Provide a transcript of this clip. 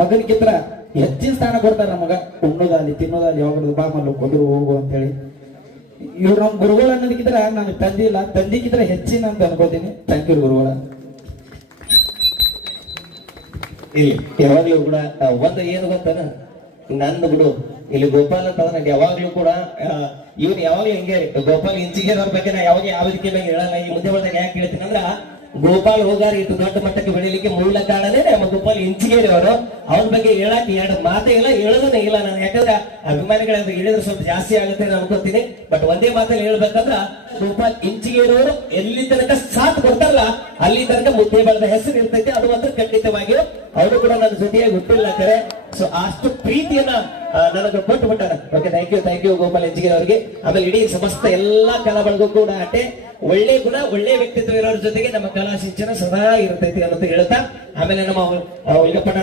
ಮಗನಿಗಿತ್ರ ಹೆಚ್ಚಿನ ಸ್ಥಾನ ಕೊಡ್ತಾರ ನಮಗ. ಉಣ್ಣೋದಾಲಿ ತಿನ್ನೋದಾಲಿ ಯಾವಾಗ ಬಾ ಮಲ್ಲ ಕೊದ್ರು ಹೋಗು ಅಂತ ಹೇಳಿ. ಇವ್ರು ನಮ್ ಗುರುಗಳು ಅನ್ನೋದಕ್ಕಿದ್ರ ನನಗೆ ತಂದೆ ಇಲ್ಲ, ತಂದೆಗಿದ್ರ ಹೆಚ್ಚಿನ ಅಂತ ಅನ್ಕೋತೀನಿ. ಥ್ಯಾಂಕ್ ಯು ಗುರುಗಳ. ಇಲ್ಲಿ ಯಾವಾಗ್ಲೂ ಕೂಡ ಒಂದು ಏನು ಗೊತ್ತಾನ, ನಂದು ಬಿಡು ಇಲ್ಲಿ ಗೋಪಾಲ್ ಅಂತ ನಂಗೆ ಯಾವಾಗ್ಲೂ ಕೂಡ ಇವನು ಯಾವಾಗ್ಲೂ ಹಿಂಗೆ ಗೋಪಾಲ್ ಇಂಚಿಗೇರ್ ಅವ್ರ ಬಗ್ಗೆ ನಾ ಯಾವಾಗ ಯಾವ ರೀತಿ ಬಗ್ಗೆ ಹೇಳಲ್ಲ. ಈ ಮುಂದೆ ಬಂದಾಗ ಯಾಕೆ ಹೇಳ್ತೀನಿ ಅಂದ್ರ, ಗೋಪಾಲ್ ಹೋಗಾರ ಇಟ್ಟು ದೊಡ್ಡ ಮಟ್ಟಕ್ಕೆ ಬೆಳಿಲಿಕ್ಕೆ ಮೂಲ ಕಾರಣನೇ ನಮ್ಮ ಗೋಪಾಲ್ ಇಂಚಿಗೇರಿ ಅವರು. ಅವ್ರ ಬಗ್ಗೆ ಹೇಳಕ್ ಎರಡು ಮಾತೇ ಇಲ್ಲ, ಹೇಳೋದನ್ನೇ ಇಲ್ಲ ನಾನು. ಯಾಕಂದ್ರೆ ಅಭಿಮಾನಿಗಳ ಹೇಳಿದ್ರೆ ಸ್ವಲ್ಪ ಜಾಸ್ತಿ ಆಗುತ್ತೆ ನಾನು ಅನ್ಕೋತೀನಿ. ಬಟ್ ಒಂದೇ ಮಾತಲ್ಲಿ ಹೇಳ್ಬೇಕಂದ್ರ, ಗೋಪಾಲ್ ಇಂಚಿಗೇರಿ ಅವರು ಎಲ್ಲಿ ತನಕ ಸಾಥ್ ಕೊಡ್ತಾರಲ್ಲ ಅಲ್ಲಿ ತನಕ ಮುದ್ದೇಬಾಳದ ಹೆಸರು ಇರ್ತೈತೆ. ಅದು ಮಾತ್ರ ಖಂಡಿತವಾಗಿಯೂ ಅವರು ಕೂಡ ನನ್ನ ಜೊತೆಯಾಗಿ ಹುಟ್ಟಿಲ್ಲ ಕರೆ. ಸೊ ಅಷ್ಟು ಪ್ರೀತಿಯನ್ನ ನನಗೆ ಕೊಟ್ಟು ಬಿಟ್ಟಾರ. Okay, thank you Gopal Inchigeri ಅವರಿಗೆ. ಆಮೇಲೆ ಇಡೀ ಸಮಸ್ತ ಎಲ್ಲಾ ಕಲಾಬಳಗೂ ಕೂಡ ಅಷ್ಟೇ ಒಳ್ಳೆ ಗುಣ ಒಳ್ಳೆ ವ್ಯಕ್ತಿತ್ವ ಇರೋರ ಜೊತೆಗೆ ನಮ್ಮ ಕಲಾ ಶಿಕ್ಷಣ ಸದಾ ಇರ್ತೈತಿ ಅನ್ನೋದು ಹೇಳ್ತಾ, ಆಮೇಲೆ ನಮ್ಮ ಉಲ್ಗಪ್ಪಣ್ಣ